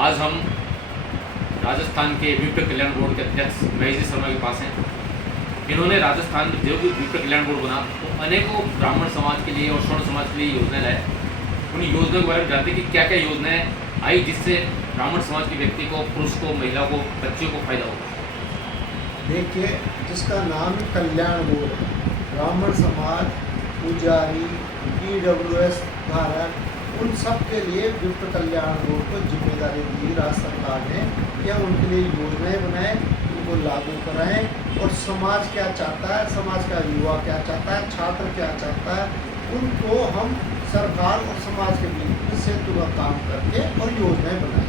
आज हम राजस्थान के विप्र कल्याण बोर्ड के अध्यक्ष महेश जी शर्मा के पास हैं। इन्होंने राजस्थान में जो भी विप्र कल्याण बोर्ड बना तो अनेकों ब्राह्मण समाज के लिए और स्वर्ण समाज के लिए योजनाएं लाए। उन योजनाओं के बारे में जानते हैं कि क्या क्या योजनाएं आई जिससे ब्राह्मण समाज के व्यक्ति को, पुरुष को, महिला को, बच्चियों को फायदा होगा। देखिए, जिसका नाम कल्याण बोर्ड है, ब्राह्मण समाज, पुजारी, EWS धारक, उन सब के लिए विप्र कल्याण बोर्ड को जिम्मेदारी दी राज्य सरकार ने या उनके लिए योजनाएं बनाए, उनको लागू कराएं और समाज क्या चाहता है, समाज का युवा क्या चाहता है, छात्र क्या चाहता है, उनको हम सरकार और समाज के बीच सेतु का काम करके और योजनाएं बनाई।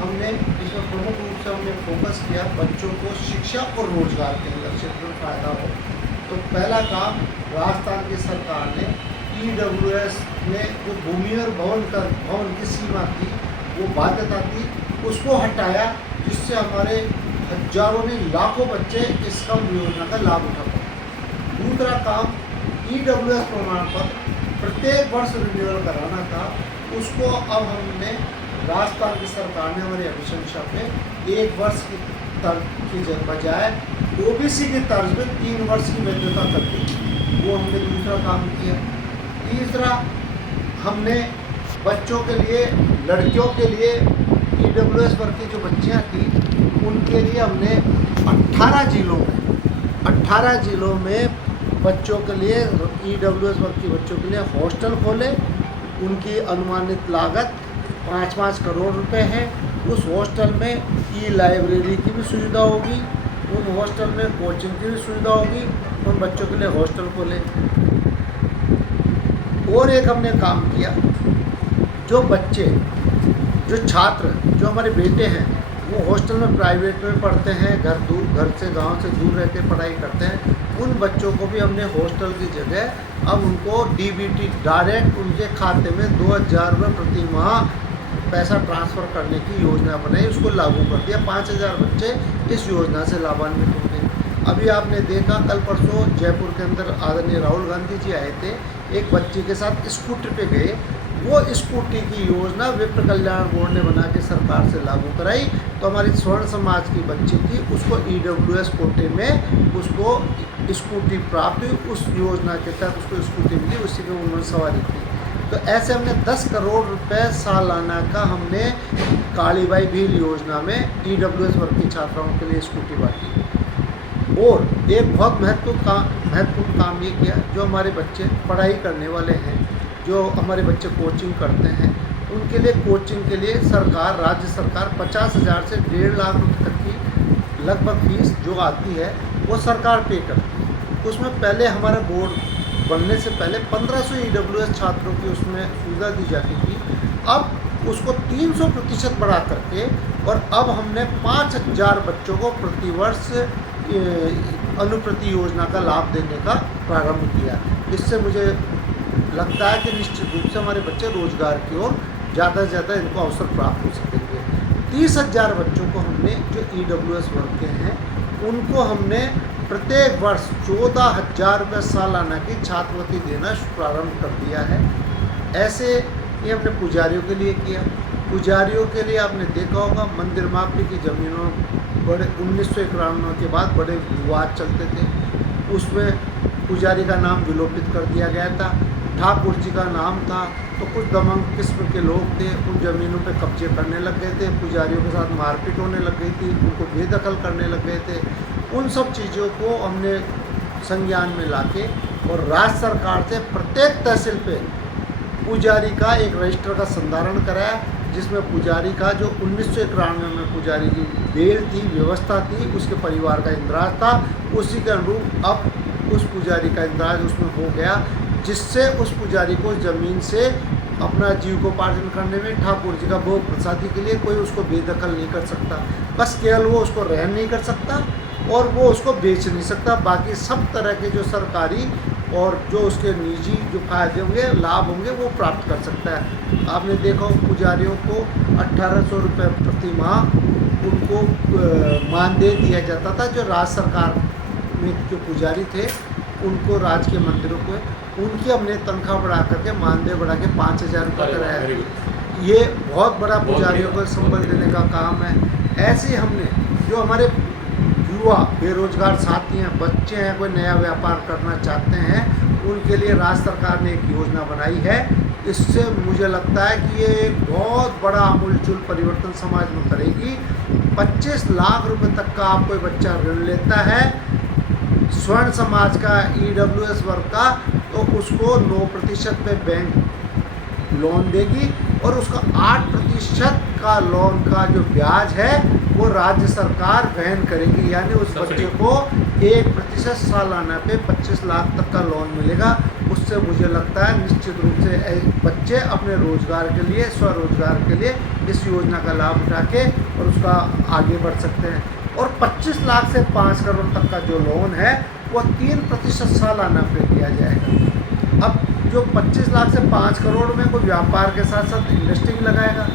हमने इसमें प्रमुख रूप से हमने फोकस किया बच्चों को शिक्षा और रोजगार के अंदर क्षेत्र में फायदा हो। तो पहला काम राजस्थान की सरकार ने EWS में जो भूमि और भवन की सीमा थी, वो बाध्यता थी, उसको हटाया, जिससे हमारे हजारों नहीं लाखों बच्चे इस कम योजना का लाभ उठा पाए। दूसरा काम EWS प्रमाण पत्र प्रत्येक वर्ष रिन्यूअल कराना था, उसको अब हमने राजस्थान की सरकार ने हमारी अनुशंसा पे 1 वर्ष की बजाय OBC की तर्ज में 3 वर्ष की वैधता कर दी। वो हमने दूसरा काम किया। तीसरा, हमने बच्चों के लिए, लड़कियों के लिए EWS वर्ग की जो बच्चियाँ थी उनके लिए हमने 18 जिलों में बच्चों के लिए, EWS वर्ग की बच्चों के लिए हॉस्टल खोले। उनकी अनुमानित लागत 5-5 करोड़ रुपए है। उस हॉस्टल में लाइब्रेरी की भी सुविधा होगी, उन हॉस्टल में कोचिंग की भी सुविधा होगी, उन बच्चों के लिए हॉस्टल खोले। और एक हमने काम किया, जो बच्चे, जो छात्र, जो हमारे बेटे हैं, वो हॉस्टल में प्राइवेट में पढ़ते हैं, घर से, गांव से दूर रहकर पढ़ाई करते हैं, उन बच्चों को भी हमने हॉस्टल की जगह अब उनको DBT डायरेक्ट उनके खाते में 2000 रुपये प्रति माह पैसा ट्रांसफ़र करने की योजना बनाई, उसको लागू कर दिया। 5000 बच्चे इस योजना से लाभान्वित होंगे। अभी आपने देखा, कल परसों जयपुर के अंदर आदरणीय राहुल गांधी जी आए थे, एक बच्चे के साथ स्कूटर पे गए। वो स्कूटी की योजना विप्र कल्याण बोर्ड ने बना के सरकार से लागू कराई। तो हमारी स्वर्ण समाज की बच्ची थी, उसको EWS कोटे में उसको स्कूटी प्राप्त हुई, उस योजना के तहत उसको स्कूटी मिली, उसी में उन्होंने सवारी की। तो ऐसे हमने 10 करोड़ रुपए सालाना का हमने कालीबाई भील योजना में EWS वर्ग की छात्राओं के लिए स्कूटी बांटी। और एक बहुत महत्वपूर्ण काम ये किया, जो हमारे बच्चे पढ़ाई करने वाले हैं, जो हमारे बच्चे कोचिंग करते हैं, उनके लिए कोचिंग के लिए सरकार, राज्य सरकार 50,000 से 1.5 लाख रुपये तक की लगभग फीस जो आती है वो सरकार पे करती है। उसमें पहले हमारा बोर्ड बनने से पहले 1500 EWS छात्रों की उसमें सुविधा दी जाती थी। अब उसको 300% बढ़ा करके और अब हमने 5000 बच्चों को प्रतिवर्ष अनुप्रति योजना का लाभ देने का प्रारंभ किया। इससे मुझे लगता है कि निश्चित रूप से हमारे बच्चे रोजगार की ओर ज़्यादा से ज़्यादा इनको अवसर प्राप्त हो सकेंगे। 30,000 बच्चों को हमने, जो EWS वर्ग के हैं, उनको हमने प्रत्येक वर्ष 14,000 रुपये सालाना की छात्रवृत्ति देना प्रारंभ कर दिया है। ऐसे ये हमने पुजारियों के लिए किया। पुजारियों के लिए आपने देखा होगा, मंदिर मापी की ज़मीनों बड़े 1991 के बाद बड़े विवाद चलते थे, उसमें पुजारी का नाम विलोपित कर दिया गया था। ठाकुर जी का नाम था, तो कुछ दमंग किस्म के लोग थे, उन ज़मीनों पे कब्जे करने लग गए थे, पुजारियों के साथ मारपीट होने लग गई थी, उनको बेदखल करने लग गए थे। उन सब चीज़ों को हमने संज्ञान में लाके और राज्य सरकार से प्रत्येक तहसील पे पुजारी का एक रजिस्टर का संधारण कराया, जिसमें पुजारी का जो 1991 में पुजारी की बेल थी, व्यवस्था थी, उसके परिवार का इंदराज था, उसी के अनुरूप अब उस पुजारी का इंदराज उसमें हो गया, जिससे उस पुजारी को ज़मीन से अपना जीविकोपार्जन करने में, ठाकुर जी का भोग प्रसादी के लिए कोई उसको बेदखल नहीं कर सकता। बस केवल वो उसको रहन नहीं कर सकता और वो उसको बेच नहीं सकता, बाकी सब तरह के जो सरकारी और जो उसके निजी जो फायदे होंगे, लाभ होंगे, वो प्राप्त कर सकता है। आपने देखा हो, पुजारियों को 1800 रुपये प्रति माह उनको मानदेय दिया जाता था। जो राज्य सरकार में जो पुजारी थे, उनको राज्य के मंदिरों को, उनकी हमने तनख्वाह बढ़ा करके, मानदेय बढ़ा के 5,000 रुपये कराया। ये बहुत बड़ा बहुत पुजारियों को बढ़िया, संबल बहुत देने का काम है। ऐसे ही हमने जो हमारे युवा बेरोजगार साथी हैं, बच्चे हैं, कोई नया व्यापार करना चाहते हैं, उनके लिए राज्य सरकार ने एक योजना बनाई है। इससे मुझे लगता है कि ये एक बहुत बड़ा आमूलचूल परिवर्तन समाज में करेगी। 25 लाख रुपए तक का आप कोई बच्चा ऋण लेता है स्वर्ण समाज का, EWS वर्ग का, तो उसको 9% पे बैंक लोन देगी और उसका 8% का लोन का जो ब्याज है वो राज्य सरकार वहन करेगी। यानी उस बच्चे को 1% सालाना पे 25 लाख तक का लोन मिलेगा। उससे मुझे लगता है निश्चित रूप से बच्चे अपने रोजगार के लिए, स्वरोजगार के लिए इस योजना का लाभ उठा के और उसका आगे बढ़ सकते हैं। और 25 लाख से 5 करोड़ तक का जो लोन है वो 3% सालाना पे दिया जाएगा। अब जो 25 लाख से 5 करोड़ में कोई व्यापार के साथ साथ इंडस्ट्री भी लगाएगा।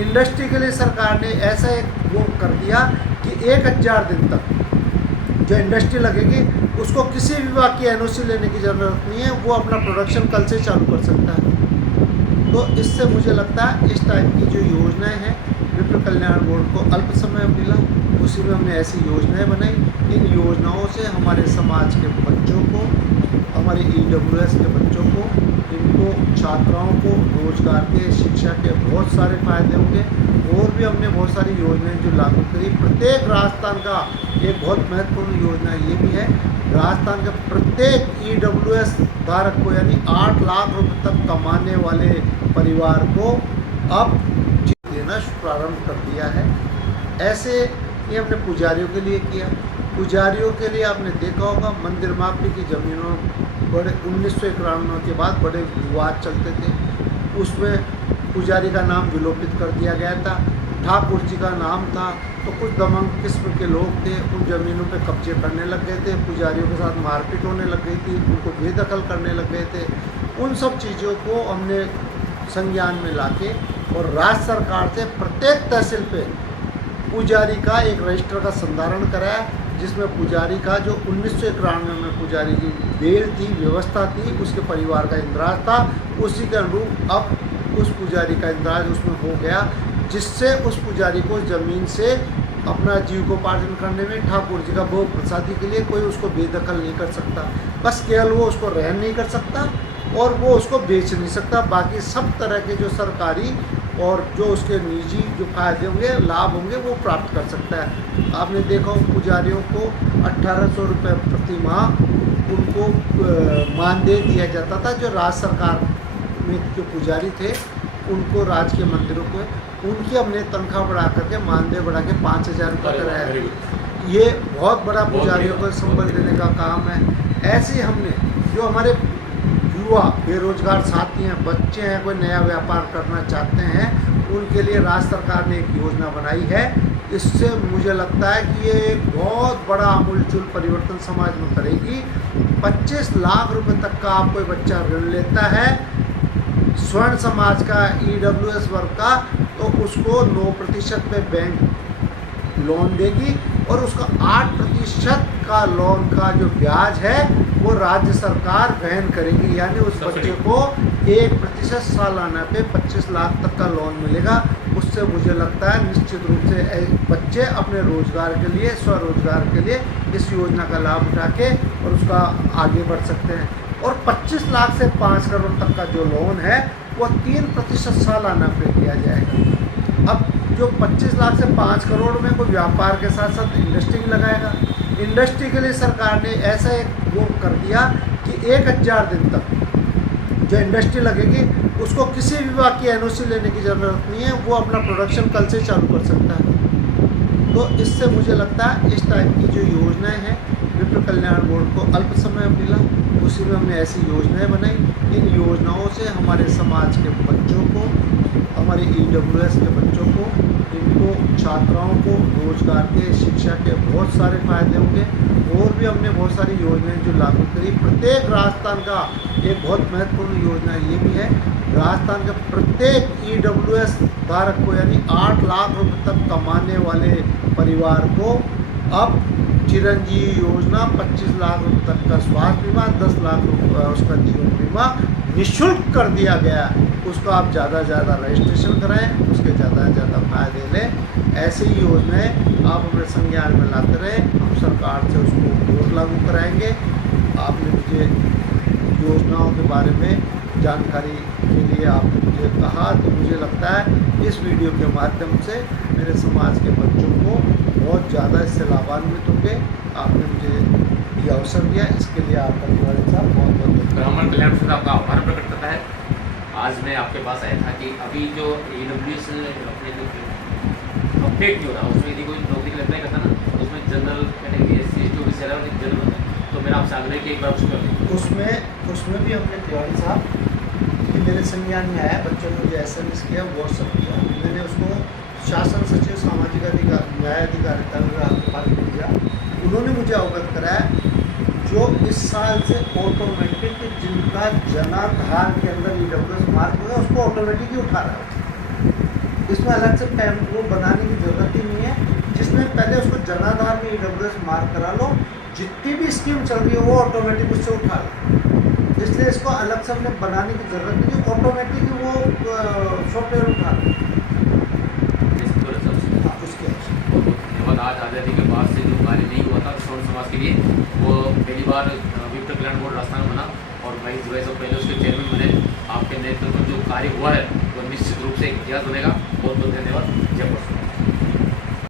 इंडस्ट्री के लिए सरकार ने ऐसा एक वो कर दिया कि 1000 दिन तक जो इंडस्ट्री लगेगी उसको किसी विभाग की NOC लेने की ज़रूरत नहीं है, वो अपना प्रोडक्शन कल से चालू कर सकता है। तो इससे मुझे लगता है इस टाइप की जो योजनाएं हैं, विप्र कल्याण बोर्ड को अल्प समय मिला, उसी में हमने ऐसी योजनाएं बनाई। इन योजनाओं से हमारे समाज के बच्चों को, हमारे EWS के बच्चों को, इनको छात्राओं को रोजगार के, शिक्षा के बहुत सारे फायदे होंगे। और भी हमने बहुत सारी योजनाएं जो लागू करी। प्रत्येक राजस्थान का एक बहुत महत्वपूर्ण योजना ये भी है, राजस्थान के प्रत्येक EWS धारक को, यानी 8 लाख रुपए तक कमाने वाले परिवार को अब देना प्रारंभ कर दिया है। ऐसे ये हमने पुजारियों के लिए किया। पुजारियों के लिए आपने देखा होगा मंदिर माफी की ज़मीनों बड़े 1991 के बाद बड़े विवाद चलते थे, उसमें पुजारी का नाम विलोपित कर दिया गया था, ठाकुर जी का नाम था। तो कुछ दमंग किस्म के लोग थे, उन ज़मीनों पे कब्जे करने लग गए थे, पुजारियों के साथ मारपीट होने लग गई थी, उनको बेदखल करने लग गए थे। उन सब चीज़ों को हमने संज्ञान में लाके और राज्य सरकार से प्रत्येक तहसील पे पुजारी का एक रजिस्टर का संधारण कराया, जिसमें पुजारी का जो 1991 में पुजारी की बेल थी, व्यवस्था थी, उसके परिवार का इंद्राज था, उसी के अनुरूप अब उस पुजारी का इंद्राज उसमें हो गया, जिससे उस पुजारी को ज़मीन से अपना जीविकोपार्जन करने में, ठाकुर जी का भोग प्रसादी के लिए कोई उसको बेदखल नहीं कर सकता। बस केवल वो उसको रहन नहीं कर सकता और वो उसको बेच नहीं सकता, बाकी सब तरह के जो सरकारी और जो उसके निजी जो फायदे होंगे, लाभ होंगे, वो प्राप्त कर सकता है। आपने देखा हो पुजारियों को 1800 रुपये प्रति माह उनको मानदेय दिया जाता था। जो राज्य सरकार में जो पुजारी थे उनको, राज्य के मंदिरों को, उनकी हमने तनख्वाह बढ़ा करके, मानदेय बढ़ा के 5000 रुपये कराया है। ये बहुत बड़ा पुजारियों को संबल देने का काम है। ऐसे ही हमने जो हमारे युवा बेरोजगार साथी हैं, बच्चे हैं, कोई नया व्यापार करना चाहते हैं, उनके लिए राज्य सरकार ने एक योजना बनाई है। इससे मुझे लगता है कि ये एक बहुत बड़ा आमूलचूल परिवर्तन समाज में करेगी। 25 लाख रुपए तक का आप कोई बच्चा ऋण लेता है स्वर्ण समाज का, EWS वर्ग का, तो उसको 9% पे बैंक लोन देगी और उसका 8% का लोन का जो ब्याज है वो राज्य सरकार वहन करेगी। यानी उस बच्चे को 1% सालाना पे 25 लाख तक का लोन मिलेगा। उससे मुझे लगता है निश्चित रूप से बच्चे अपने रोजगार के लिए, स्वरोजगार के लिए इस योजना का लाभ उठा के और उसका आगे बढ़ सकते हैं। और 25 लाख से 5 करोड़ तक का जो लोन है वो 3% सालाना पे दिया जाएगा। अब जो 25 लाख से 5 करोड़ में कोई व्यापार के साथ साथ इंडस्ट्री भी लगाएगा। इंडस्ट्री के लिए सरकार ने ऐसा एक वो कर दिया कि 1000 दिन तक जो इंडस्ट्री लगेगी उसको किसी विभाग की NOC लेने की ज़रूरत नहीं है, वो अपना प्रोडक्शन कल से चालू कर सकता है। तो इससे मुझे लगता है इस टाइप की जो योजनाएं हैं, विप्र कल्याण बोर्ड को अल्प समय मिला, उसी में हमने ऐसी योजनाएं बनाई। इन योजनाओं से हमारे समाज के बच्चों को, हमारे EWS के बच्चों को, इनको छात्राओं को रोजगार के, शिक्षा के बहुत सारे फायदे होंगे। और भी हमने बहुत सारी योजनाएं जो लागू करी। प्रत्येक राजस्थान का एक बहुत महत्वपूर्ण योजना ये भी है, राजस्थान के प्रत्येक EWS धारक को, यानी 8 लाख रुपए तक कमाने वाले परिवार को अब चिरंजीवी योजना 25 लाख रुपए तक का स्वास्थ्य बीमा, 10 लाख रुपये उसका जीवन बीमा निःशुल्क कर दिया गया है। उसको आप ज़्यादा से ज़्यादा रजिस्ट्रेशन कराएं, उसके ज़्यादा से ज़्यादा फायदे लें। ऐसी ही योजनाएँ आप अपने संज्ञान में लाते रहें, हम सरकार से उसको और लागू कराएंगे। आपने मुझे योजनाओं के बारे में जानकारी के लिए आपने मुझे कहा, तो मुझे लगता है इस वीडियो के माध्यम से मेरे समाज के बच्चों को बहुत ज़्यादा इससे लाभान्वित होंगे। आपने मुझे ये अवसर दिया, इसके लिए आपका तिवारी साहब बहुत बहुत धन्यवाद। ब्राह्मण कल्याण परिषद आपका आभार प्रकट करता है। आज मैं आपके पास आया था कि अभी जो EWS अपने जो अपडेट नहीं हो रहा, उसमें यदि कोई नौकरी के लिए अप्लाई करता ना, उसमें जनरल कैटेगरी SC जो भी सैलरी और जनरल होता है, तो मैंने आपसे आग्रह किया एक बार उसमें भी हमने तिवारी साहब कि मेरे संज्ञान में आया, बच्चों ने मुझे SMS किया, व्हाट्सअप किया, मैंने उसको शासन सचिव सामाजिक अधिकार न्याय अधिकारिता विभाग के पास भेजा। उन्होंने मुझे अवगत कराया जो इस साल से ऑटोमेटिक जिनका जनाधार के अंदर EWS मार्क होगा उसको ऑटोमेटिक ही उठा रहा है। इसमें अलग से वो बनाने की ज़रूरत ही नहीं है। जिसने पहले उसको जनाधार में EWS मार्क करा लो, जितनी भी स्कीम चल रही है वो ऑटोमेटिक उससे उठा लो। इसलिए इसको अलग से हमने बनाने की ज़रूरत नहीं है, ऑटोमेटिक वो सॉफ्टवेयर उठा लो। उसके धन्यवाद। आज आज़ादी के बाद से जो कार्य नहीं हुआ था स्वर्ण समाज के लिए, वो पहली बार वित्त कल्याण बोर्ड राजस्थान बना और 22 जुलाई से पहले उसके चेयरमैन बने। आपके नेतृत्व में जो कार्य हुआ है वो निश्चित रूप से एक इतिहास बनेगा। बहुत बहुत धन्यवाद। जय भारत।